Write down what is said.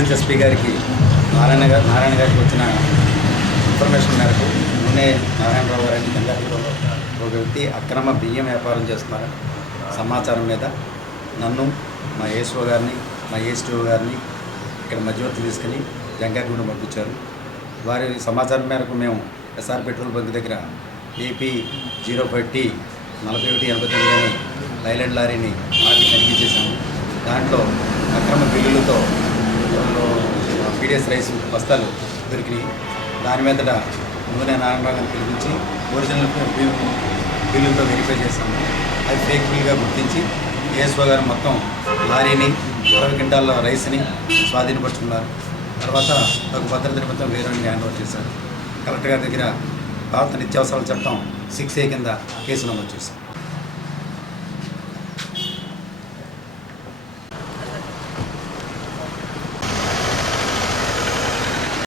Residence SP గారికి నారాయణ గారికి వచ్చిన ఇన్ఫర్మేషన్ మేరకు నూనె నారాయణరావు గారిని గంగాపురంలో ఒక వ్యక్తి అక్రమ బియ్యం వ్యాపారం చేస్తున్నారని సమాచారం మీద నన్ను మా ఏఎస్ఓ గారిని మా ఏఎస్టీఓ గారిని ఇక్కడ మధ్యవర్తి తీసుకుని జంగాగూడెం పంపించారు. వారి సమాచారం మేరకు మేము ఎస్ఆర్ పెట్రోల్ బంక్ దగ్గర ఏపీ 05T 4189 అని లైలాండ్ లారీని ఆపి తనిఖీ చేశాము. దాంట్లో అక్రమ బిల్లులతో పీడిఎస్ రైస్ బస్తాలు దొరికినాయి. దాని మీదట నూనె నారాయణరావు పిలిపించి ఒరిజినల్ బిల్లులతో వెరిఫై చేశాము. అది ఫేక్ బిల్లుగా గుర్తించి ఏఎస్ఓ గారు మొత్తం లారీని 20 క్వింటాల రైస్ని స్వాధీనపరుచుకున్నారు. తర్వాత ఒక భద్రత నిమిత్తం వేరే హ్యాండ్ ఓవర్ చేశారు. కలెక్టర్ గారి దగ్గర భారత నిత్యావసరాల చట్టం 6A కింద కేసు నమోదు చేశారు.